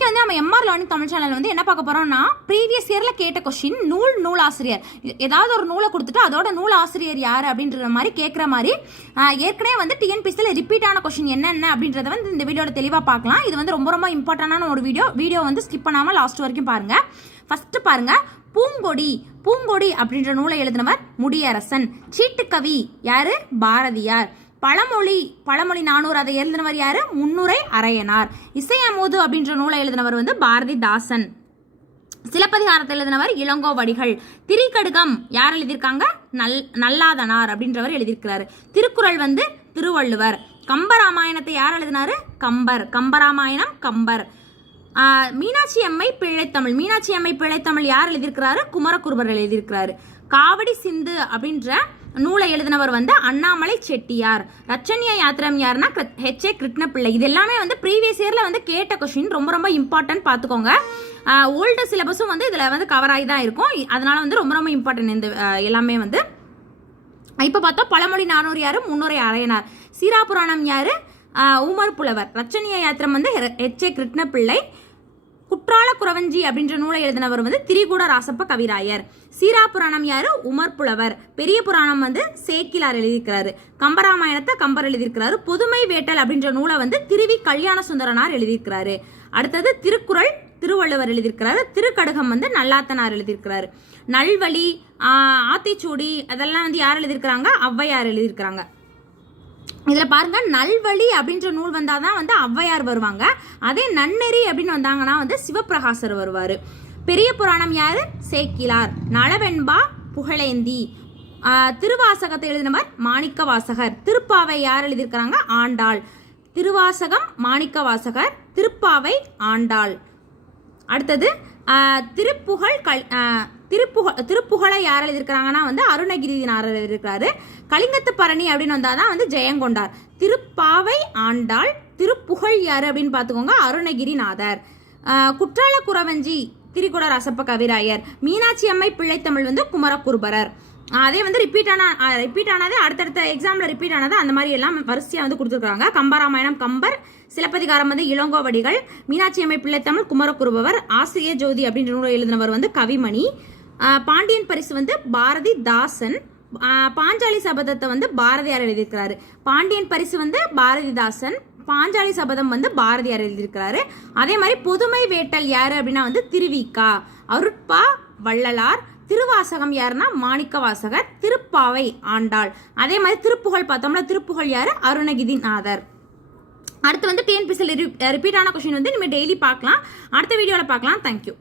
இன்னைக்கு வந்து நம்ம எம்ஆர் லேர்னிங் தமிழ் சேனல் வந்து என்ன பார்க்க போறோம்னா ப்ரீவியஸ் இயர்ல கேட்ட கொஸ்டின் நூலாசிரியர் ஏதாவது ஒரு நூலை கொடுத்துட்டு அதோட நூலாசிரியர் யாரு அப்படின்ற மாதிரி கேட்குற மாதிரி ஏற்கனவே வந்து டிஎன்பிஎஸ்சியில் ரிப்பீட் ஆன கொஸ்டின் என்னென்ன அப்படின்றத வந்து இந்த வீடியோவில் தெளிவாக பார்க்கலாம். இது வந்து ரொம்ப ரொம்ப இம்பார்ட்டண்டான ஒரு வீடியோ வந்து ஸ்கிப் பண்ணாமல் லாஸ்ட் வரைக்கும் பாருங்க. ஃபர்ஸ்ட் பாருங்க, பூங்கொடி அப்படின்ற நூலை எழுதினவர் முடியரசன். சீட்டுக்கவி யாரு? பாரதியார். பழமொழி 400 அதை எழுதினவர் யாரு? முன்னுரை அரையனார். இசையமுது அப்படின்ற நூலை எழுதினவர் வந்து பாரதிதாசன். சிலப்பதிகாரத்தை எழுதினவர் இளங்கோவடிகள். திரிகடுகம் யார் எழுதியிருக்காங்க? நல்லாதனார் அப்படின்றவர் எழுதியிருக்கிறாரு. திருக்குறள் வந்து திருவள்ளுவர். கம்பராமாயணத்தை யார் எழுதினாரு? கம்பராமாயணம் கம்பர். மீனாட்சி அம்மை பிழைத்தமிழ் யார் எழுதியிருக்கிறாரு? குமரகுருபர் எழுதியிருக்கிறாரு. காவடி சிந்து அப்படின்ற நூலை எழுதினவர் வந்து அண்ணாமலை செட்டியார். ரச்சனிய யாத்திரம் யாருன்னா ஹெச்ஏ கிருஷ்ணபிள்ளை. இது எல்லாமே வந்து ப்ரீவியஸ் இயர்ல வந்து கேட்ட கொஸ்டின், ரொம்ப ரொம்ப இம்பார்ட்டன்ட் பார்த்துக்கோங்க. ஓல்டு சிலபஸும் வந்து இதுல வந்து கவர் ஆகி தான் இருக்கும். அதனால வந்து ரொம்ப ரொம்ப இம்பார்ட்டன்ட் இந்த எல்லாமே வந்து. இப்ப பார்த்தோம் பழமொழி 400 யாரு? முன்னுரை அரையனார். சீராபுராணம் யாரு? உமர் புலவர். ரச்சனிய யாத்திரம் வந்து ஹெச்ஏ கிருஷ்ணபிள்ளை. குற்றால குறவஞ்சி அப்படின்ற நூலை எழுதினவர் வந்து திரிகூட ராசப்ப கவிராயர். சீராபுராணம் யாரு? உமர் புலவர். பெரிய புராணம் வந்து சேக்கிலார் எழுதியிருக்கிறாரு. கம்பராமாயணத்தை கம்பர் எழுதியிருக்கிறாரு. பொதுமை வேட்டல் அப்படின்ற நூலை வந்து திருவி கல்யாண சுந்தரனார் எழுதியிருக்கிறாரு. அடுத்தது திருக்குறள் திருவள்ளுவர் எழுதியிருக்கிறாரு. திருக்கடுகம் வந்து நல்லாத்தனார் எழுதியிருக்கிறாரு. நல்வழி, ஆத்திச்சூடி அதெல்லாம் வந்து யார் எழுதியிருக்கிறாங்க? ஔவையார் எழுதியிருக்கிறாங்க. இதுல பாருங்க, நல்வழி அப்படின்ற நூல் வந்தாதான் வந்து ஔவையார் வருவாங்க. அதே நன்னெறி அப்படின்னு வந்தாங்கன்னா வந்து சிவபிரகாசர் வருவாரு. பெரிய புராணம் யாரு? சேக்கிலார். நளவெண்பா புகழேந்தி. திருவாசகத்தை எழுதினவர் மாணிக்க வாசகர். திருப்பாவை யார் எழுதியிருக்கிறாங்க? ஆண்டாள். திருவாசகம் மாணிக்க வாசகர். திருப்பாவை ஆண்டாள். அடுத்தது திருப்புகழை யார் எழுதியிருக்கிறாங்கன்னா வந்து அருணகிரிநாதர் எழுதியிருக்கிறாரு. கலிங்கத்து பரணி அப்படின்னு வந்தாதான் வந்து ஜெயங்கொண்டார். திருப்பாவை ஆண்டாள். திருப்புகழ் யாரு அப்படின்னு பார்த்துக்கோங்க, அருணகிரிநாதர். குற்றால குறவஞ்சி திரிகுட ராசப்ப கவிராயர். மீனாட்சி அம்மை பிழைத்தமிழ் வந்து குமரகுருபரர். அதே வந்து ரிப்பீட் ஆனது அடுத்தடுத்த எக்ஸாம்ல ரிப்பீட் ஆனது அந்த மாதிரி எல்லாம் வரிசையா வந்து கொடுத்துருக்காங்க. கம்பராமாயணம் கம்பர். சிலப்பதிகாரம் வந்து இளங்கோவடிகள். மீனாட்சி அம்மை பிள்ளைத்தமிழ் குமரகுருபவர். ஆசிரிய ஜோதி அப்படின்ற நூலை எழுதினவர் வந்து கவிமணி. பாண்டியன் பரிசு வந்து பாரதிதாசன். பாஞ்சாலி சபதத்தை வந்து பாரதியார் எழுதியிருக்கிறாரு. பாண்டியன் பரிசு வந்து பாரதிதாசன். பாஞ்சாலி சபதம் வந்து பாரதியார் எழுதியிருக்கிறாரு. அதே மாதிரி பொதுமை வேட்டல் யாரு அப்படின்னா வந்து திருவிக்கா. அருட்பா வள்ளலார். திருவாசகம் யாருன்னா மாணிக்க வாசகர். திருப்பாவை ஆண்டாள். அதே மாதிரி திருப்புகழ் பார்த்தோம்னா திருப்புகழ் யாரு? அருணகிரிநாதர். அடுத்து வந்து டிஎன்பிஎஸ்சியில் ரிப்பீட் ஆன கொஸ்டின் வந்து நம்ம டெய்லி பார்க்கலாம். அடுத்த வீடியோவில் பார்க்கலாம். தேங்க்யூ.